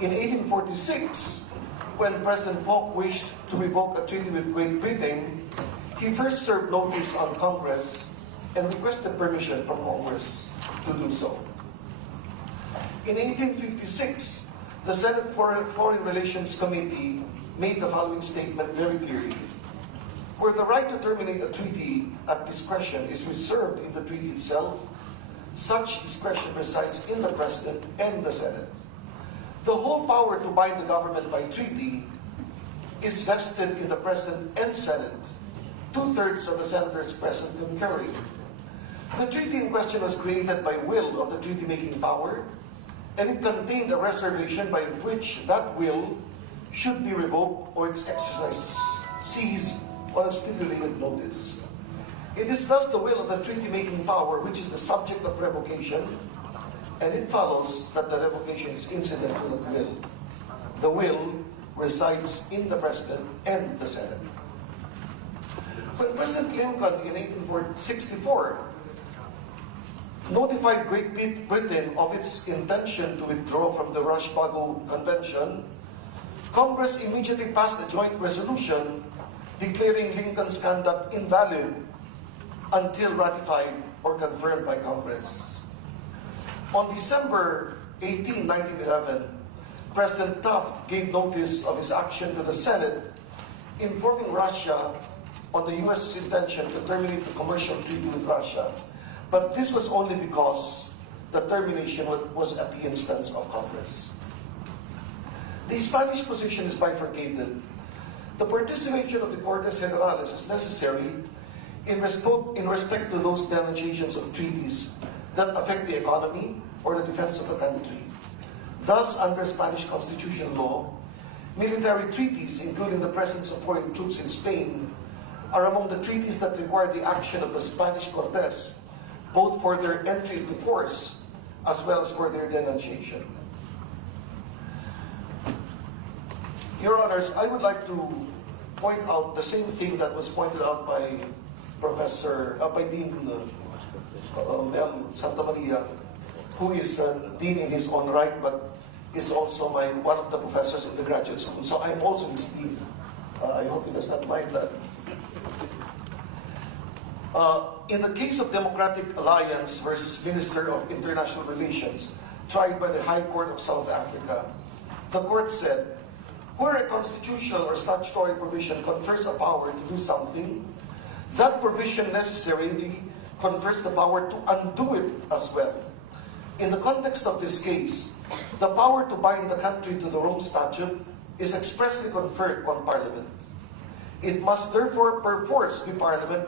In 1846, when President Polk wished to revoke a treaty with Great Britain, he first served notice on Congress and requested permission from Congress to do so. In 1856, the Senate Foreign Relations Committee made the following statement very clearly. Where the right to terminate a treaty at discretion is reserved in the treaty itself, such discretion resides in the President and the Senate. The whole power to bind the government by treaty is vested in the President and Senate, 2/3 of the senators present concurring. The treaty in question was created by will of the treaty-making power, and it contained a reservation by which that will should be revoked or its exercise ceased on a stipulated notice. It is thus the will of the treaty-making power which is the subject of revocation, and it follows that the revocation is incidental to the will. The will resides in the President and the Senate. When President Lincoln in 1864 notified Great Britain of its intention to withdraw from the Rush-Bago Convention, Congress immediately passed a joint resolution declaring Lincoln's conduct invalid until ratified or confirmed by Congress. On December 18, 1911, President Taft gave notice of his action to the Senate, informing Russia on the U.S. intention to terminate the commercial treaty with Russia. But this was only because the termination was at the instance of Congress. The Spanish position is bifurcated. The participation of the Cortes Generales is necessary in respect to those denunciations of treaties that affect the economy or the defense of the country. Thus, under Spanish constitutional law, military treaties, including the presence of foreign troops in Spain, are among the treaties that require the action of the Spanish Cortes, both for their entry into force as well as for their denunciation. Your Honors, I would like to point out the same thing that was pointed out by Dean Mel Santa Maria, who is Dean in his own right, but is also one of the professors in the graduate school. So I'm also his Dean. I hope he does not mind that. In the case of Democratic Alliance versus Minister of International Relations, tried by the High Court of South Africa, the court said, where a constitutional or statutory provision confers a power to do something, that provision necessarily confers the power to undo it as well. In the context of this case, the power to bind the country to the Rome Statute is expressly conferred on Parliament. It must therefore perforce be Parliament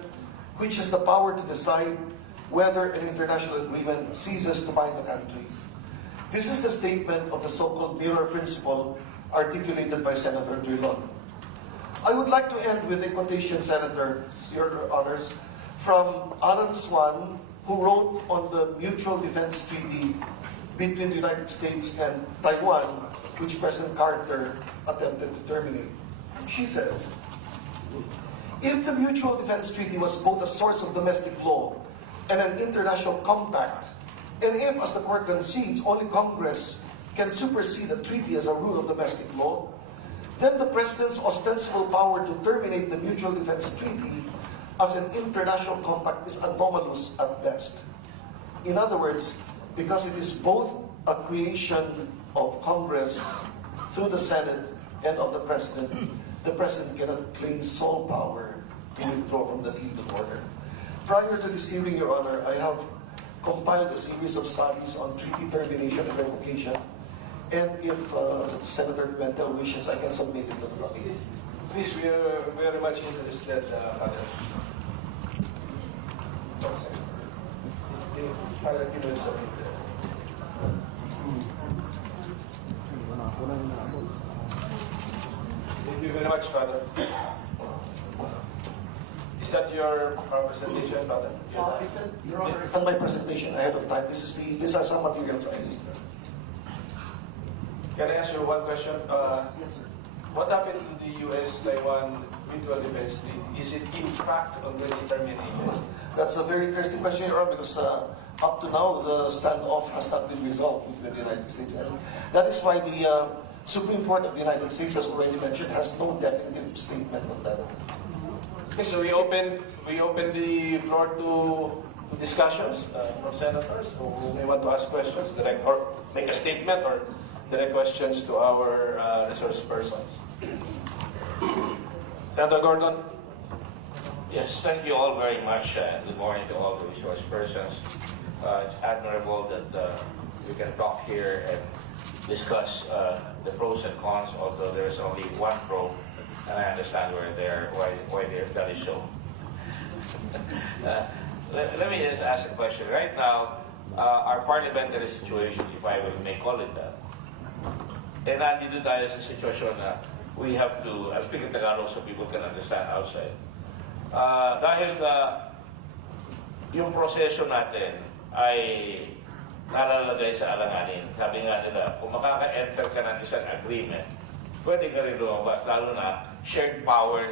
which has the power to decide whether an international agreement ceases to bind the country. This is the statement of the so-called mirror principle articulated by Senator Drilon. I would like to end with a quotation, Senators, Your Honors, from Alan Swan, who wrote on the Mutual Defense Treaty between the United States and Taiwan, which President Carter attempted to terminate. She says, if the Mutual Defense Treaty was both a source of domestic law and an international compact, and if, as the Court concedes, only Congress can supersede a treaty as a rule of domestic law, then the President's ostensible power to terminate the Mutual Defense Treaty as an international compact is anomalous at best. In other words, because it is both a creation of Congress through the Senate and of the President cannot claim sole power to withdraw from the legal order. Prior to this hearing, Your Honor, I have compiled a series of studies on treaty termination and revocation. And if Senator Pimentel wishes, I can submit it to the Court. Please, we are very much interested, Father. Father, you will submit it. Thank you very much, Father. Is that your presentation, Father? Your Honor, it's not my presentation ahead of time. These are some materials I used. Can I ask you one question? Yes, sir. What happened to the U.S.-Taiwan Mutual Defense Treaty? Is it in fact already terminated? That's a very interesting question, Your Honor, because up to now, the standoff has not been resolved with the United States. And that is why the Supreme Court of the United States, as already mentioned, has no definitive statement on that. Okay, so we open the floor to discussions from senators who may want to ask questions, direct or make a statement or direct questions to our resource persons. Senator Gordon. Yes, thank you all very much, and good morning to all the resource persons. It's admirable that we can talk here and discuss the pros and cons, although there's only one pro, and I understand why that is so. Let me just ask a question. Right now, our parliamentary situation, if I may call it that, nandito tayo sa sitwasyon na we have to, I'll speak in Tagalog so people can understand outside. Dahil yung proseso natin ay nalalagay sa alanganin. Sabi nga nila, kung makaka-enter ka ng isang agreement, pwede ka rin lumabas, lalo na shared power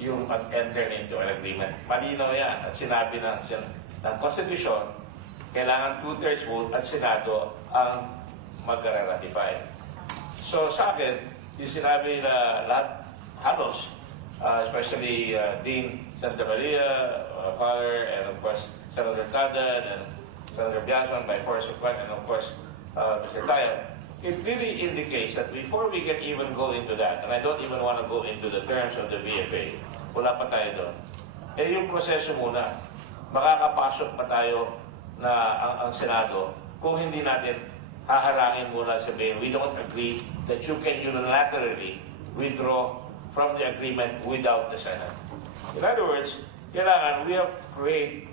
yung mag-enter into an agreement. Malinaw yan. At sinabi ng Constitution, kailangan 2/3 vote at Senado ang mag-ratify. So sa akin, yung sinabi na lahat, halos, especially Dean Santa Maria, Father, and of course, Senator Tadan, and Senator Biason, by force of one, and of course, Mr. Tayo, it really indicates that before we can even go into that, and I don't even want to go into the terms of the VFA, wala pa tayo doon, yung proseso muna, makakapasok pa tayo na ang Senado kung hindi natin haharangin muna sabihin, we don't agree that you can unilaterally withdraw from the agreement without the Senate. In other words, kailangan we have to create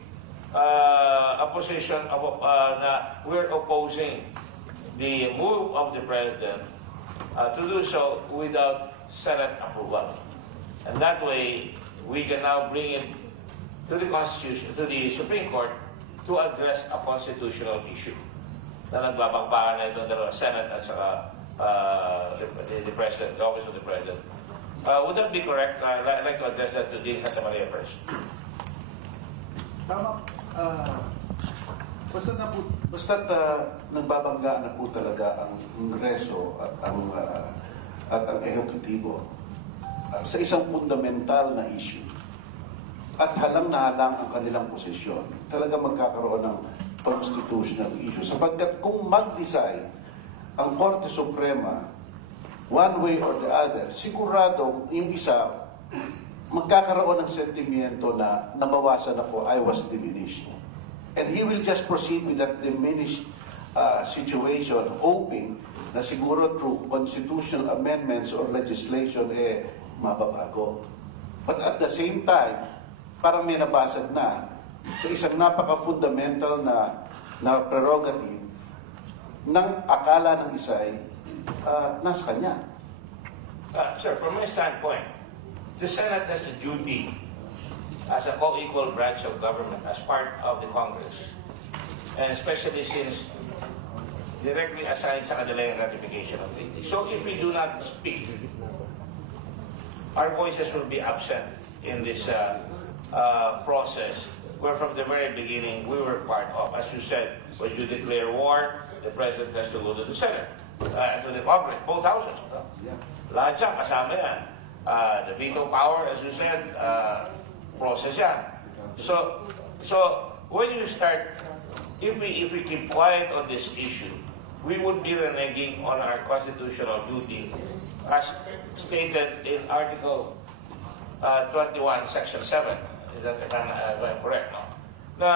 a position of, na we're opposing the move of the President to do so without Senate approval. And that way, we can now bring it to the Constitution, to the Supreme Court to address a constitutional issue na nagbabangbakan na itong dalawa, Senate at saka the President, the Office of the President. Would that be correct? I'd like to address that to Dean Santa Maria first. Tama. Basta't nagbabangga na po talaga ang Kongreso at ang Ehekutibo sa isang fundamental na issue at halang na halang ang kanilang posisyon, talaga magkakaroon ng constitutional issue. Sapagkat kung mag-decide ang Korte Suprema one way or the other, siguradong yung isa magkakaroon ng sentimiento na nabawasan ako, I was diminished. And he will just proceed with that diminished situation, hoping na siguro through constitutional amendments or legislation, mababago. But at the same time, parang may nabasag na sa isang napaka-fundamental na prerogative ng akala ng isa'y nasa kanya. Sir, from my standpoint, the Senate has a duty as a co-equal branch of government, as part of the Congress, and especially since directly assigned sa kanila yung ratification of treaties. So if we do not speak, our voices will be absent in this process, where from the very beginning we were part of. As you said, when you declare war, the President has to go to the Senate, to the Congress, both houses. Lahat siya, kasama yan. The veto power, as you said, process yan. So when you start, if we keep quiet on this issue, we would be reneging on our constitutional duty as stated in Article 21, Section 7. Is that if I'm correct? No? Na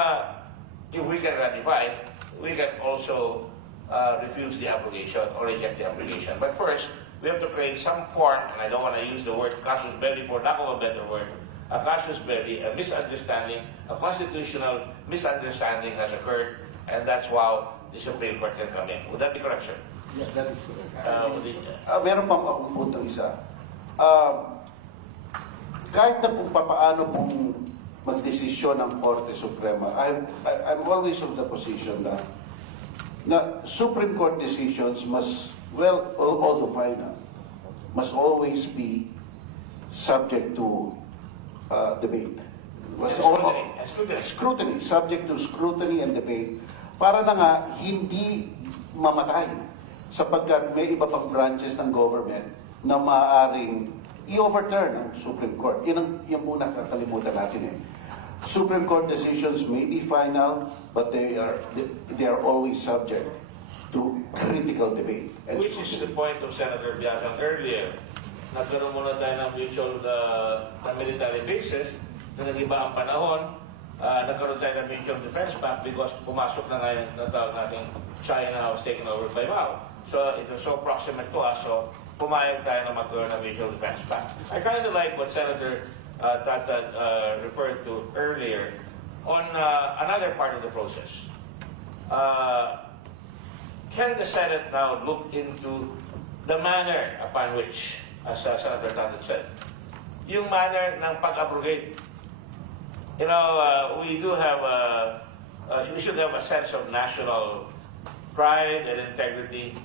if we can ratify, we can also refuse the application or reject the application. But first, we have to create some form, and I don't want to use the word casus belli for lack of a better word, a casus belli, a misunderstanding, a constitutional misunderstanding has occurred, and that's why the Supreme Court can come in. Would that be correct, sir? Yeah, that is correct. Meron pang akong puntang isa. Kahit na kung papaano pong magdesisyon ang Korte Suprema, I'm always of the position na Supreme Court decisions must, well, although final, must always be subject to debate. Scrutiny. Scrutiny, subject to scrutiny and debate. para na nga hindi mamatay sapagkat may iba pang branches ng government na maaaring i-overturn ang Supreme Court. Yan muna kakalimutan natin eh. Supreme Court decisions may be final, but they are always subject to critical debate. And Which is the point of Senator Biasan earlier. Nagkaroon muna tayo ng mutual na military bases, na nag-iba ang panahon, nagkaroon tayo ng mutual defense pact because pumasok na ngayon na tawag natin China was taken over by Mao. So it was so proximate to us, so pumayag tayo na magkaroon ng mutual defense pact. I kind of like what Senator Tata referred to earlier on another part of the process. Can the Senate now look into the manner upon which, as Senator Tata said, yung manner ng pag-abrogate? You know, we do have we should have a sense of national pride and integrity.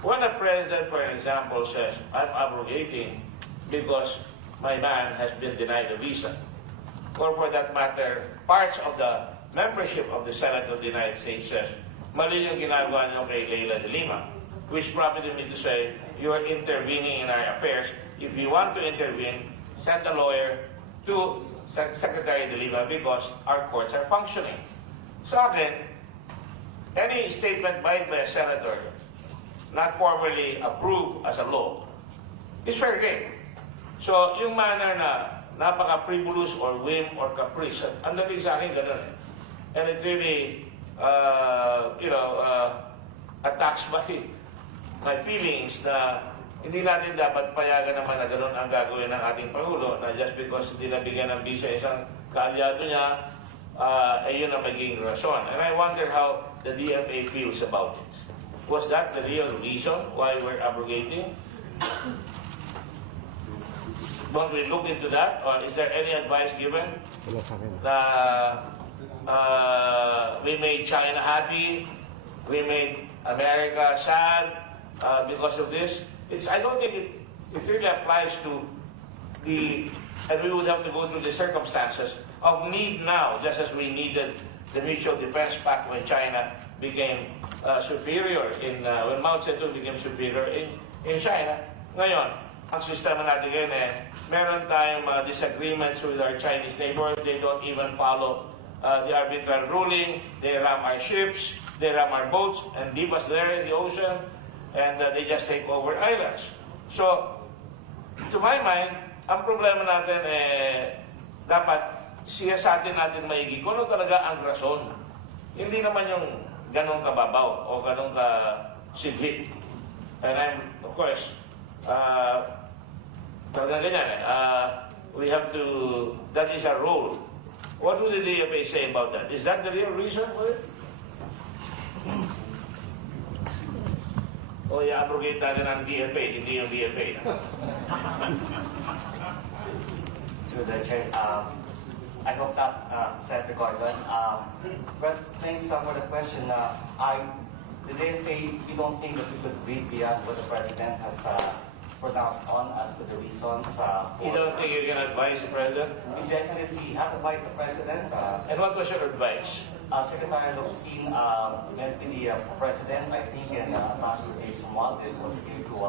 When a president, for example, says, I'm abrogating because my man has been denied a visa, or for that matter, parts of the membership of the Senate of the United States says, mali yung ginagawa niyo kay Leila de Lima, which probably means to say, you are intervening in our affairs. If you want to intervene, send a lawyer to Secretary de Lima because our courts are functioning. Sa akin, any statement made by a senator not formally approved as a law is fair game. So, yung manner na napaka-frivolous or whim or caprice, ang dating sa akin, ganun eh. And it really, attacks my feelings na hindi natin dapat payagan naman na ganun ang gagawin ng ating Pangulo na just because hindi nabigyan ng visa isang kaalyado niya, yun ang magiging rason. And I wonder how the VFA feels about it. Was that the real reason why we're abrogating? Don't we look into that? Or is there any advice given na we made China happy, we made America sad because of this? I don't think it really applies to and we would have to go through the circumstances of need now, just as we needed the Mutual Defense Pact when China became superior when Mao Zedong became superior in China. Ngayon, ang sistema natin ngayon meron tayong mga disagreements with our Chinese neighbors. They don't even follow the arbitral ruling. They ram our ships, they ram our boats, and leave us there in the ocean, and they just take over islands. So, to my mind, ang problema natin dapat siyasatin natin maigi kung ano talaga ang rason. Hindi naman yung ganong kababaw o ganong ka-sidhit. And of course, talagang ganyan we have to, that is our role. What would the DFA say about that? Is that the real reason for it? O i-abrogate natin ang DFA, hindi yung DFA. To the chair, I hope that Senator Gordon. But thanks for the question. The DFA, we don't think that we could read beyond what the President has pronounced on as to the reasons. You don't think you can advise the President? We definitely have advised the President. And what was your advice? Secretary Locsin met with the President, I think, and Ambassador James Romualdez was here to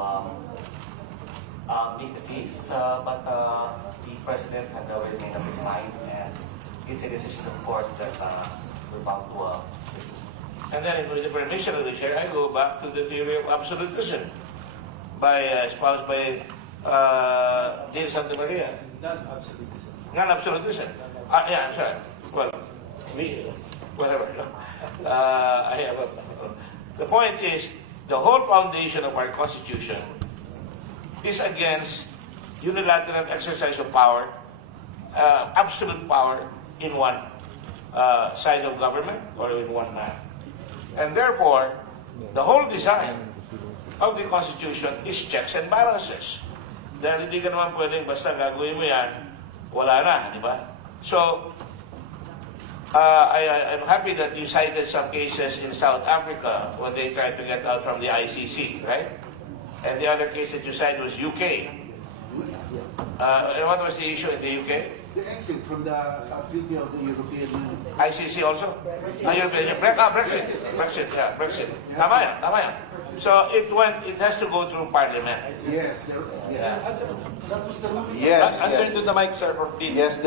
make the case. But the President had already made up his mind, and it's a decision, of course, that we're bound to listen. And then, with the permission of the chair, I go back to the theory of absolutism espoused by Dean Santa Maria. Non-absolutism. Non-absolutism. Yeah, I'm sorry. Well, whatever. The point is, the whole foundation of our Constitution is against unilateral exercise of power, absolute power in one side of government or in one man. And therefore, the whole design of the Constitution is checks and balances. Dahil hindi ka naman pwedeng basta gagawin mo yan, wala na, di ba? So, I'm happy that you cited some cases in South Africa when they tried to get out from the ICC, right? And the other case that you cited was UK. And what was the issue in the UK? the exit from the Treaty of the European Union. ICC also? Brexit. Brexit. Tama yan. So it has to go through Parliament. Yes. That was the ruling. Yes. Answer Yes. to the mic, sir, for Dean. Yes,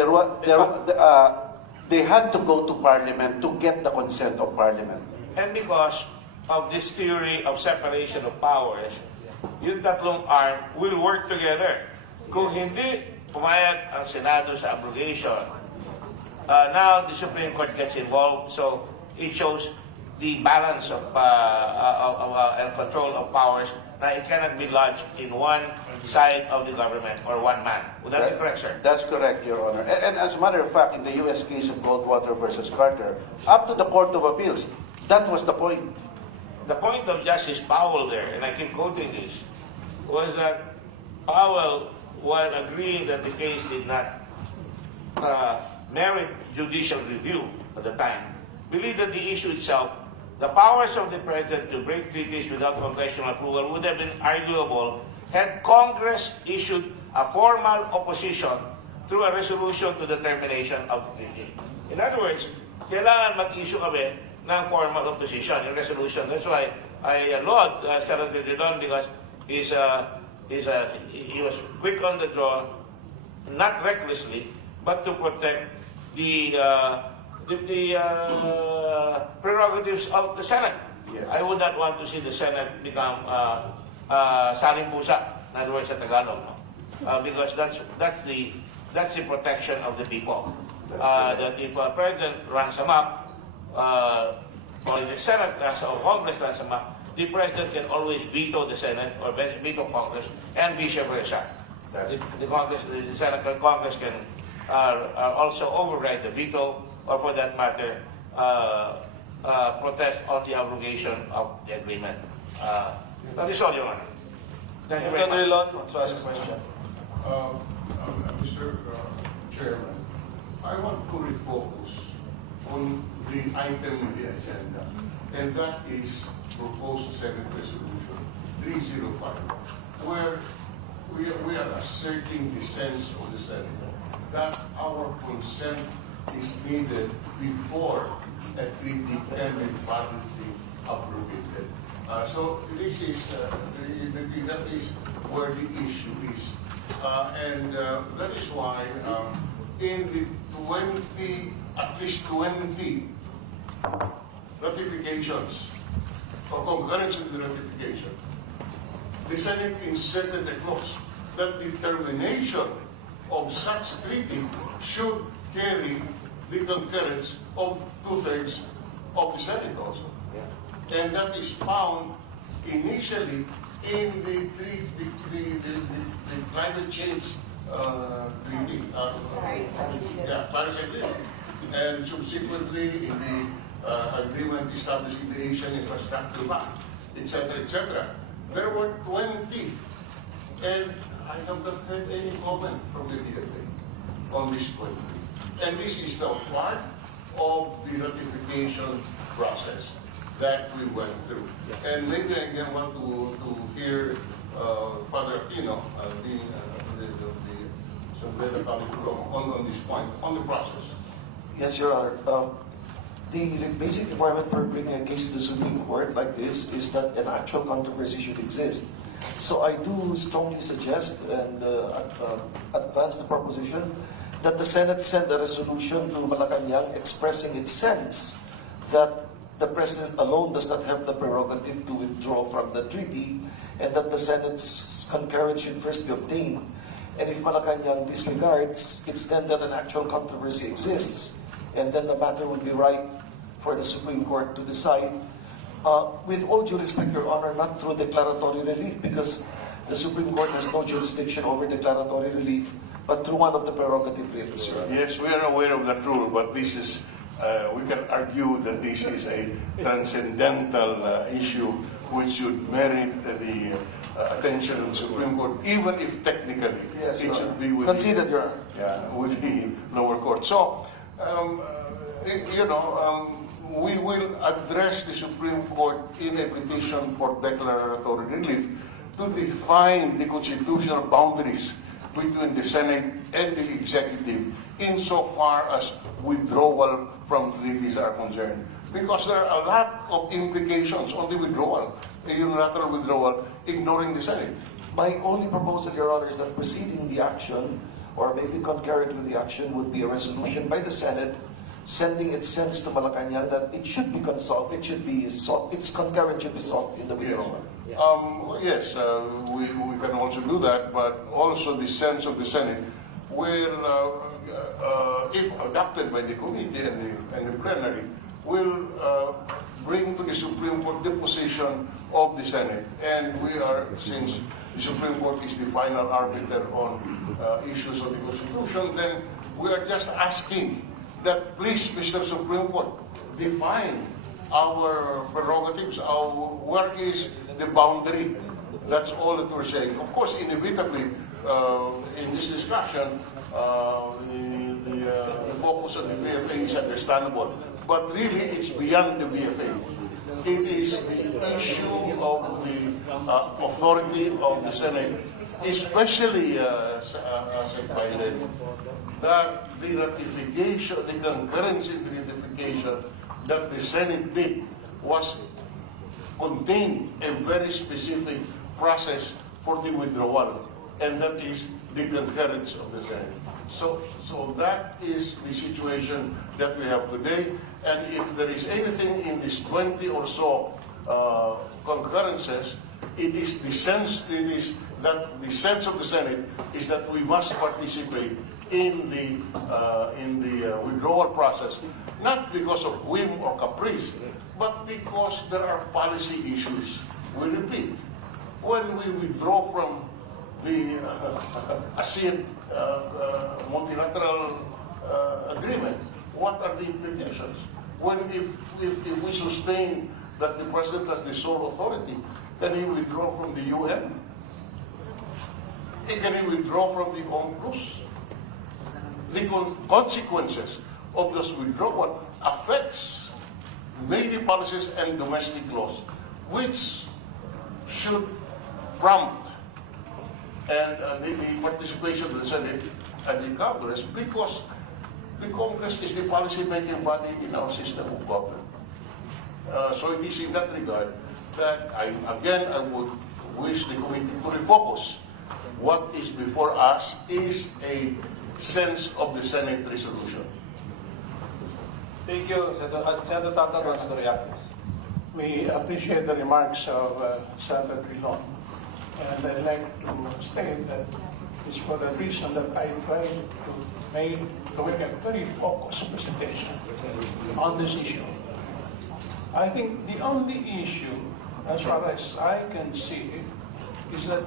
they had to go to Parliament to get the consent of Parliament. And because of this theory of separation of powers, yung tatlong arm will work together. Kung hindi pumayag ang Senado sa abrogation, now the Supreme Court gets involved, so it shows the balance of and control of powers na it cannot be lodged in one side of the government or one man. Would that be correct, sir? That's correct, Your Honor. And as a matter of fact, in the U.S. case of Goldwater versus Carter, up to the Court of Appeals, that was the point. The point of Justice Powell there, and I keep quoting this, was that Powell, while agreeing that the case did not merit judicial review at the time, believed that the issue itself, the powers of the President to break treaties without congressional approval would have been arguable had Congress issued a formal opposition through a resolution to the termination of the treaty. In other words, kailangan mag-issue kami ng formal opposition, yung resolution. That's why I laud Senator Dillon because he was quick on the draw, not recklessly, but to protect the prerogatives of the Senate. Yes. I would not want to see the Senate become saling pusa, in other words, sa Tagalog, no? Because that's the protection of the people. That if a president runs amok, or the Senate or Congress runs amok, the president can always veto the Senate or veto Congress and vice versa. The Senate and Congress can also override the veto, or for that matter, protest on the abrogation of the agreement. That is all, Your Honor. Thank you very Senator much. Dillon wants to ask a question. Mr. Chairman, I want to refocus on the item in the agenda, and that is proposed Senate Resolution 305, where we are asserting the sense of the Senate that our consent is needed before a treaty can be validly abrogated. So this is that is where the issue is, and that is why in the at least 20 ratifications or concurrence with the ratification, the Senate inserted a clause that the termination of such treaty should carry the concurrence of 2/3 of the Senate also. And that is found initially in the climate change treaty, Paris Agreement, and subsequently in the agreement establishing the Asian Infrastructure Bank, etc., etc. There were 20, and I have not heard any comment from the VFA on this 20. And this is the part of the ratification process that we went through. And maybe I again want to hear Father Aquino, the on this point, on the process. Yes, Your Honor. The basic requirement for bringing a case to the Supreme Court like this is that an actual controversy should exist. So I do strongly suggest and advance the proposition that the Senate send a resolution to Malacanang expressing its sense that the President alone does not have the prerogative to withdraw from the treaty, and that the Senate's concurrence should first be obtained. And if Malacanang disregards, it's then that an actual controversy exists, and then the matter would be right for the Supreme Court to decide. With all due respect, Your Honor, not through declaratory relief, because the Supreme Court has no jurisdiction over declaratory relief, but through one of the prerogative writs, Your Honor. Yes, we are aware of that rule, but this is, we can argue that this is a transcendental issue which should merit the attention of the Supreme Court, even if technically Yes, it Your should Honor. be with Conceded, Your Honor. with the lower court. So, we will address the Supreme Court in a petition for declaratory relief to define the constitutional boundaries between the Senate and the Executive insofar as withdrawal from treaties are concerned. Because there are a lot of implications on the withdrawal, a unilateral withdrawal, ignoring the Senate. My only proposal, Your Honor, is that preceding the action, or maybe concurrent with the action, would be a resolution by the Senate sending its sense to Malacanang that it should be consulted, it should be sought, its concurrence should be sought in the withdrawal. Yes, we can also do that, but also the sense of the Senate will, if adopted by the committee and the plenary, will bring to the Supreme Court the position of the Senate. And we are, since the Supreme Court is the final arbiter on issues of the Constitution, then we are just asking that please, Mr. Supreme Court, define our prerogatives, where is the boundary? That's all that we're saying. Of course, inevitably, in this discussion, the focus on the VFA is understandable. But really, it's beyond the VFA. It is the issue of the authority of the Senate, especially, Secretary, that the ratification, the concurrence in the ratification that the Senate did was contained a very specific process for the withdrawal, and that is the concurrence of the Senate. So that is the situation that we have today. And if there is anything in these 20 or so concurrences, it is that the sense of the Senate is that we must participate in the withdrawal process, not because of whim or caprice, but because there are policy issues. We repeat, when we withdraw from the ASEAN multilateral agreement, what are the implications? If we sustain that the President has the sole authority, can he withdraw from the UN? Can he withdraw from the UNCLOS? The consequences of this withdrawal affects many policies and domestic laws, which should prompt and the participation of the Senate and the Congress, because the Congress is the policy-making body in our system of government. So it is in that regard that I would wish the committee to refocus. What is before us is a sense of the Senate resolution. Thank you, Senator Tata wants to react. We appreciate the remarks of Senator Drilon. And I'd like to state that it's for the reason that I tried to make a very focused presentation on this issue. I think the only issue, as far as I can see, is that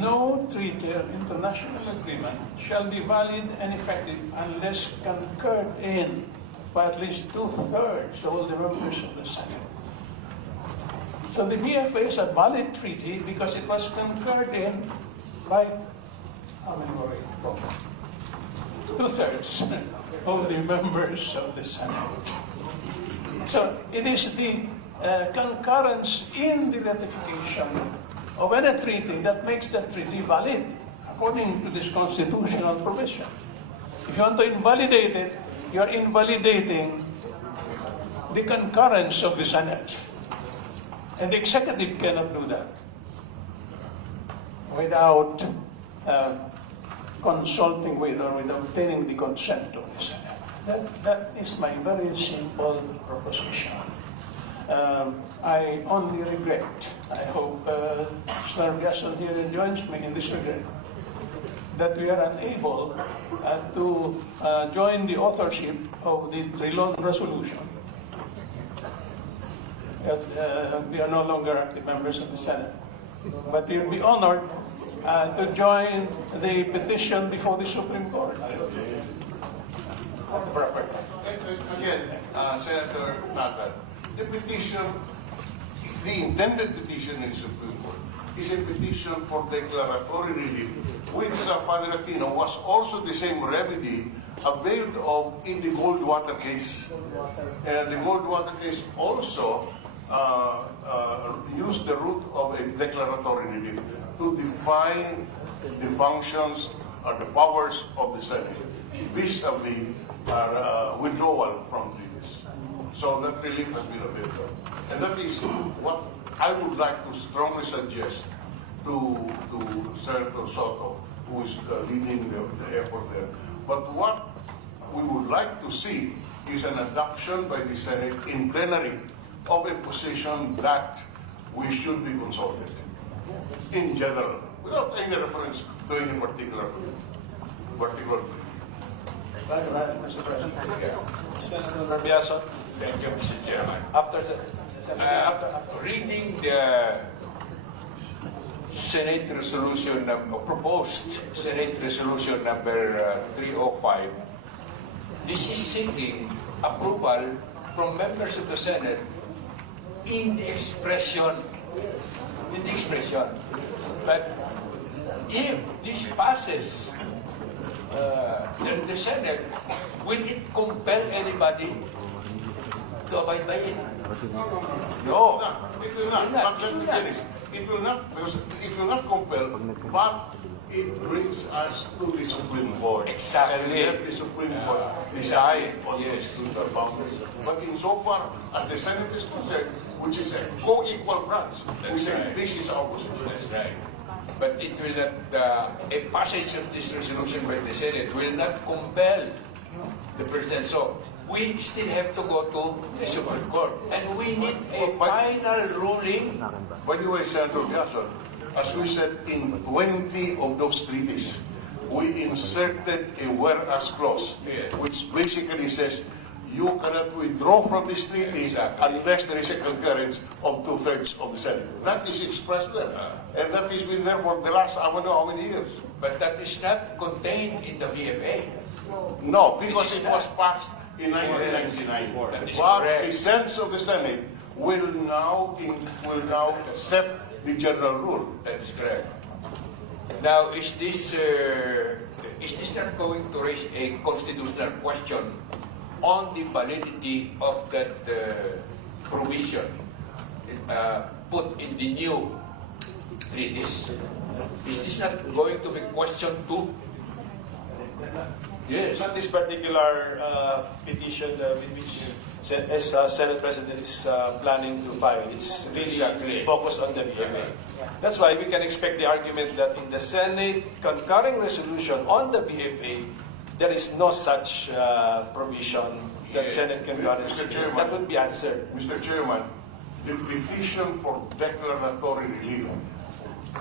no treaty or international agreement shall be valid and effective unless concurred in by at least 2/3 of all the members of the Senate. So the VFA is a valid treaty because it was concurred in by, how many were it? 2/3 of the members of the Senate. So it is the concurrence in the ratification of any treaty that makes that treaty valid according to this constitutional provision. If you want to invalidate it, you are invalidating the concurrence of the Senate. And the executive cannot do that without consulting with or without obtaining the consent of the Senate. That is my very simple proposition. I only regret, I hope Mr. Gasol here joins me in this regret, that we are unable to join the authorship of the Drilon resolution. We are no longer active members of the Senate. But we will be honored to join the petition before the Supreme Court. Again, Senator Nathan, the petition, the intended petition in the Supreme Court is a petition for declaratory relief, which Father Aquino was also the same remedy availed of in the Goldwater case. The Goldwater case also used the route of a declaratory relief to define the functions or the powers of the Senate vis-a-vis withdrawal from treaties. So that relief has been available. And that is what I would like to strongly suggest to Senator Soto, who is leading the effort there. But what we would like to see is an adoption by the Senate in plenary of a position that we should be consulted in general, without any reference to any particular. Thank you, Mr. President. Senator Rabiaso. Thank you, Mr. Chairman. After Reading the Senate resolution, proposed Senate resolution number 305, this is seeking approval from members of the Senate in the expression. But if this passes, then the Senate, will it compel anybody to abide by it? No. It will not. But let me finish. It will not, because it will not compel, but it brings us to the Supreme Court. Exactly. And let the Supreme Court decide on Yes. the boundaries. But insofar as the Senate is concerned, which is a co-equal branch, we That's say right. this is our position. That's right. But it will not, a passage of this resolution by the Senate will not compel the President. So we still have to go to the Supreme Court. And we need a final ruling. By the way, Senator Biason, as we said, in 20 of those treaties, we inserted a whereas clause, Yeah. which basically says you cannot withdraw from this treaty Exactly. unless there is a concurrence of 2/3 of the Senate. That is expressed there. And that has been there for the last, I don't know how many years. But that is not contained in the VFA. No, because It is it was not. passed in 1999. That is But correct. the sense of the Senate will now set the general rule. That is correct. Now, is this not going to raise a constitutional question on the validity of that provision put in the new treaties? Is this not going to be questioned too? Yes. Not this particular petition which Senate President is planning to file. It's really Exactly. focused on the VFA. That's why we can expect the argument that in the Senate concurring resolution on the VFA, there is no such provision that Yes. Senate can grant. Mr. Chairman. That would be answered. Mr. Chairman, the petition for declaratory relief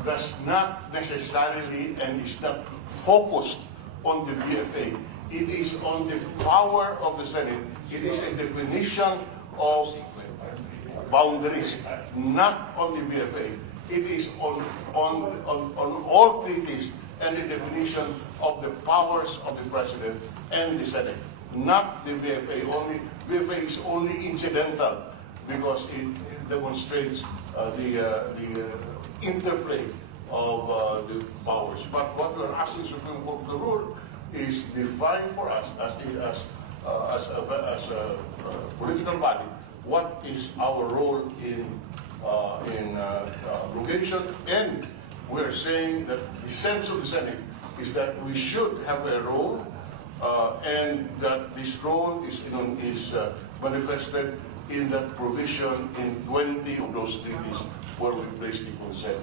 does not necessarily and is not focused on the BFA. It is on the power of the Senate. It is a definition of boundaries, not on the BFA. It is on all treaties and the definition of the powers of the President and the Senate, not the VFA. VFA is only incidental because it demonstrates the interplay of the powers. But what we're asking Supreme Court to rule is define for us as a political body what is our role in abrogation, and we're saying that the sense of the Senate is that we should have a role, and that this role is manifested in that provision in 20 of those treaties where we place the consent.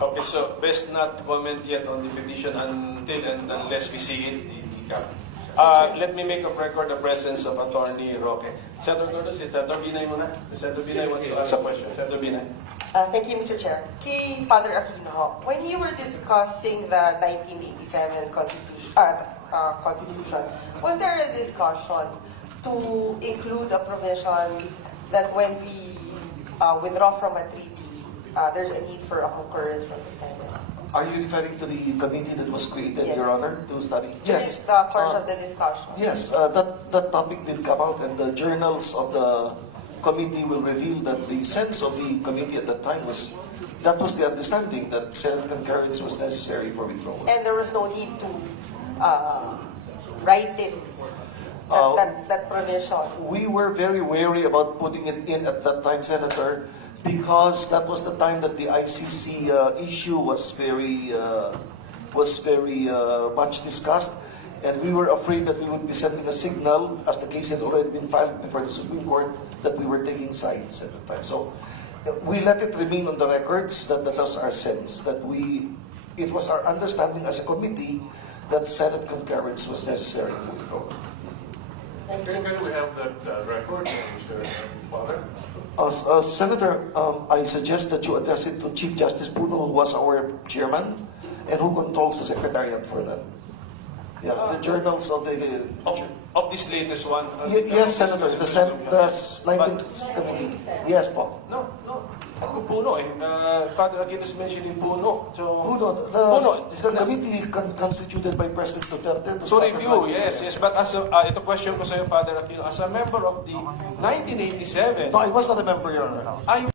Okay, so best not to comment yet on the petition until and unless we see it. Let me make of record the presence of Attorney Roque. Senator Gordon, si Senator Binay muna. Senator Binay wants to ask a question. Senator Binay. Thank you, Mr. Chair. Kay Father Aquino, when you were discussing the 1987 Constitution, was there a discussion to include a provision that when we withdraw from a treaty, there's a need for a concurrence from the Senate? Are you referring to the committee that was created, Yes. Your Honor, to study? Yes. The course of the discussion. Yes, that topic did come out, and the journals of the committee will reveal that the sense of the committee at that time was the understanding that Senate concurrence was necessary for withdrawal. And there was no need to write it, that provision. We were very wary about putting it in at that time, Senator, because that was the time that the ICC issue was very much discussed, and we were afraid that we would be sending a signal, as the case had already been filed before the Supreme Court, that we were taking sides at the time. So we let it remain on the records that that was our sense, that it was our understanding as a committee that Senate concurrence was necessary. Can we have that record, Mr. Father? Senator, I suggest that you address it to Chief Justice Puno, who was our chairman, and who controls the secretariat for that. Yes, the journals of the... Of this latest one? Yes, Senator, the 19th committee. Yes, po. No. Ako Puno eh. Father Aquino is mentioning Puno. So, Puno, the committee constituted by President Duterte to review, yes. But as ito question ko sa iyo, Father Aquino, as a member of the 1987... No, I was not a member, Your Honor.